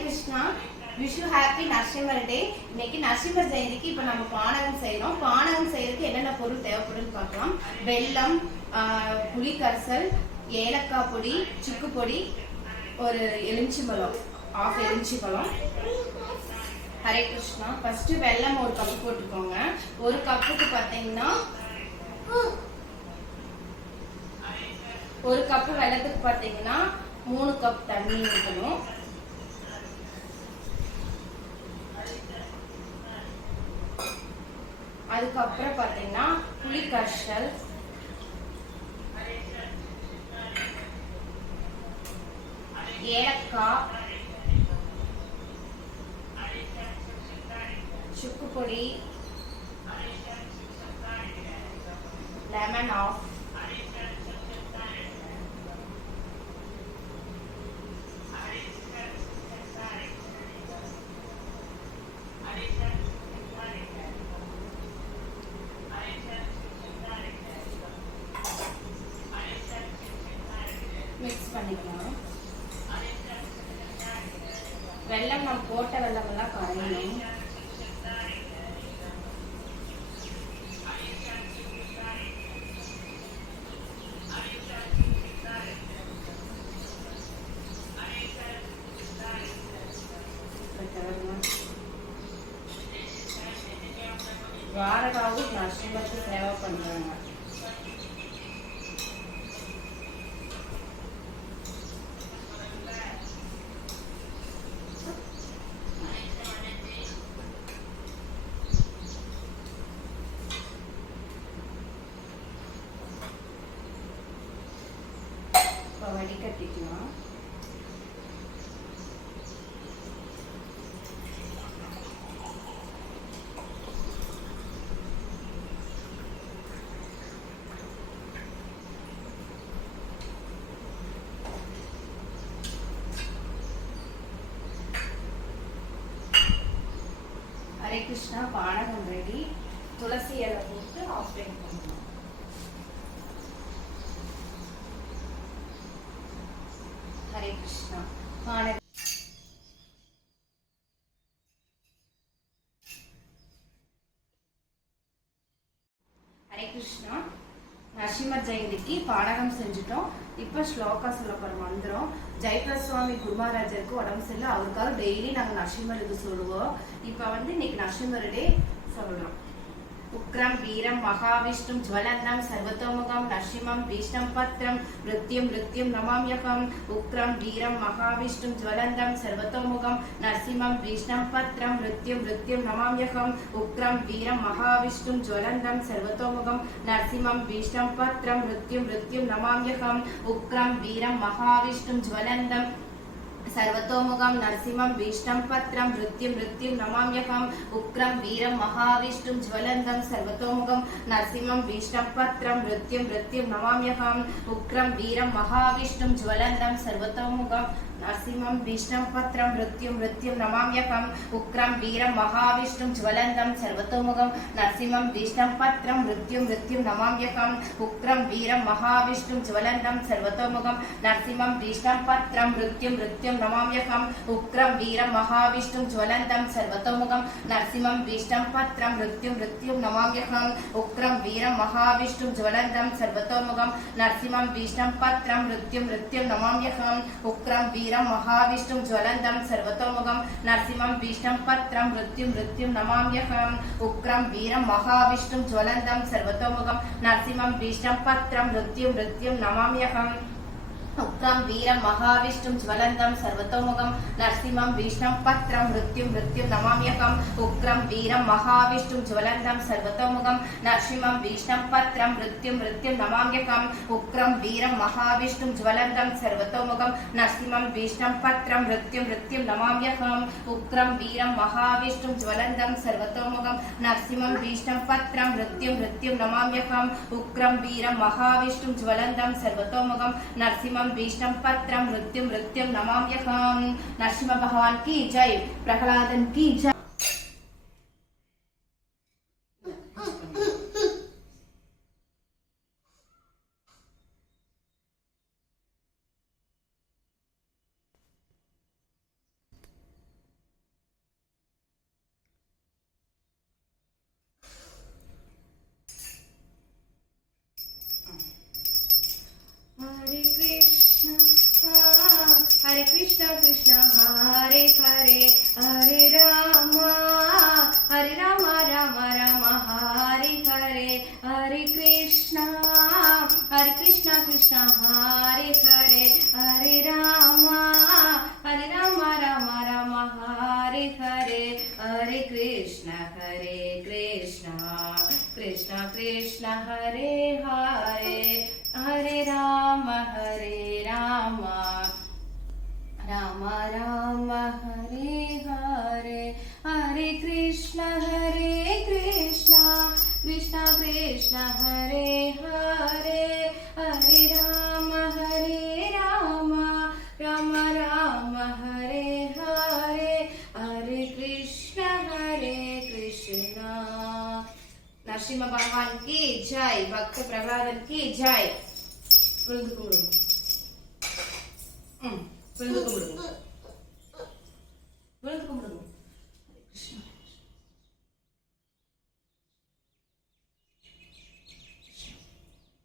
Krishna. Wish you happy Narasimhar day. இன்னைக்கு நரசிம்மர் ஜெயந்திக்கு இப்போ நம்ம பானகம் செய்யறோம். பானகம் செய்யறதுக்கு என்னென்ன பொருள் தேவைப்படுன்னு பார்க்கலாம். வெல்லம், புளிக்கரைசல், ஏலக்காய் பொடி, சுக்கு பொடி, ஒரு எலுமிச்சம்பழம், ஆஃப் எலுமிச்சம்பழம். ஹரே கிருஷ்ணா. ஃபர்ஸ்ட் வெல்லம் ஒரு கப் போட்டுக்கோங்க. ஒரு கப்புக்கு பார்த்தீங்கன்னா ஒரு கப்பு வெல்லத்துக்கு பார்த்தீங்கன்னா 3 கப் தண்ணி ஊற்றணும். அதுக்கப்புறம் பார்த்தீங்கன்னா புளிக்கரைசல், ஏலக்காய், சுக்கு பொடி, லெமன் ஆஃப், மிக்ஸ் பண்ணிக்கலாம். வெல்லம் நம்ம போட்ட வெல்லம் எல்லாம் கரையணும். வாரகாவும் நரசிம்மருக்கு சேவை பண்றாங்க. வடிகட்டிக்கலாம். ஹரே கிருஷ்ணா. பானகம் ரெடி. துளசி இலை போட்டு ஆஃப் பண்ணலாம். ஹரே கிருஷ்ணா. பானகம் ஹரே கிருஷ்ணா. நரசிம்மர் ஜெயந்திக்கு பானகம் செஞ்சுட்டோம். இப்போ ஸ்லோகா சொல்ல போற மந்திரம். ஜெயபிரசுவாமி குருமராஜருக்கு உடம்பு சரியில்லை, அவருக்காக டெய்லி நாங்கள் நரசிம்மர் இது சொல்லுவோம். இப்போ இன்னைக்கு நரசிம்மர் டே சொல்றோம். உக்ரம் வீரம் மகாவிஷ்ணும் ஜ்வலந்தம் சர்வதோமுகம் நரசிம்மம் பீஷ்ணம் பத்ரம் மிருத்யும் மிருத்யும் நமாம்யகம். உக்ரம் வீரம் மகாவிஷ்ணும் ஜ்வலந்தம் சர்வதோமுகம் நரசிம்மம் பீஷ்ணம் பத்ரம் மிருத்யும் மிருத்யும் நமாம்யகம். உக்ரம் வீரம் மகாவிஷ்ணும் ஜ்வலந்தம் சர்வதோமுகம் நரசிம்மம் பீஷ்ணம் பத்ரம் மிருத்யும் மிருத்யும் நமாம்யகம். உக்ரம் வீரம் மகாவிஷ்ணும் ஜ்வலந்தம் सर्वतोमुखं नरसिंहं भीष्णं पत्रं मृत्युं मृत्युं नमाम्यहम्. उग्रं वीरं महाविष्णुं ज्वलन्तं सर्वतोमुखं नरसिंहं भीष्णं पत्रं मृत्युं मृत्युं नमाम्यहम्. उग्रं वीरं महाविष्णुं ज्वलन्तं सर्वतोमुखं नरसिंहं भीष्णं पत्रं मृत्युं मृत्युं नमाम्यहम्. उग्रं वीरं महाविष्णुं ज्वलन्तं सर्वतोमुखं नरसिंहं भीष्णं पत्रं मृत्युं मृत्युं नमाम्यहम्. उग्रं वीरं महाविष्णुं ज्वलन्तं सर्वतोमुखं नरसिंहं भीष्णं पत्रं मृत्युं मृत्युं नमाम्यहम्. उग्रं वीरं महाविष्णुं ज्वलन्तं सर्वतोमुखं नरसिंहं भीष्णं पत्रं मृत्युं मृत्युं नमाम्यहम्. उग्रं वीरं महाविष्णुं ज्वलन्तं सर्वतोमुखं नरसिंहं भीष्णं पत्रं मृत्युं मृत्युं नमाम्यहम्. उग्रं वीरं महाविष्णुं ज्वलन्तं सर्वतोमुखं नरसिंहं भीष्णं पत्रं मृत्युं मृत्युं नमाम्यहम्. उग्रं वीरं महाविष्णुं ज्वलन्तं सर्वतोमुखं नरसिंहं भीष्णं पत्रं मृत्युं मृत्युं नमाम्यहम्. उग्रं वीरं महाविष्णुं ज्वलन्तं सर्वतोमुखं नरसिंहं भीष्णं पत्रं मृत्युं मृत्युं नमाम्यहम्. उग्रं वीरं महाविष्णुं ज्वलन्तं सर्वतोमुखं नरसिंहं भीष्णं पत्रं मृत्युं मृत्युं नमाम्यहम्. उग्रं वीरं महाविष्णुं ज्वलन्तं सर्वतोमुखं नरसिंहं भीष्णं पत्रं मृत्युं मृत्युं नमाम्यहम्. उग्रं वीरं महाविष्णुं ज्वलन्तं सर्वतोमुखं नरसिंहं भीष्णं पत्रं मृत्युं मृत्युं नमाम्यहम्. उग्रं वीरं महाविष्णुं ज्वलन्तं सर्वतोमुखं नरसिंहं भीष्णं पत्रं मृत्युं मृत्युं नमाम्यहम्. नरसिंह भगवान की जय. प्रहलादन की जय. Krishna Hare Hare Hare Rama Rama Rama Hare Hare Hare Krishna Krishna Hare Hare Hare Rama Rama Rama Hare Hare Hare Krishna Krishna Krishna Hare Hare Hare Rama Rama Rama Hare Hare Hare Krishna Krishna Krishna Hare Hare Hare Rama Rama Rama Hare Hare Hare Krishna Krishna Narasimha भगवान की जय भक्त प्रहलादन की जय விழுந்து கும்பிடுங்க விழுந்து கும்பிடுங்க விழுந்து கும்பிடுங்க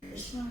கிருஷ்ணா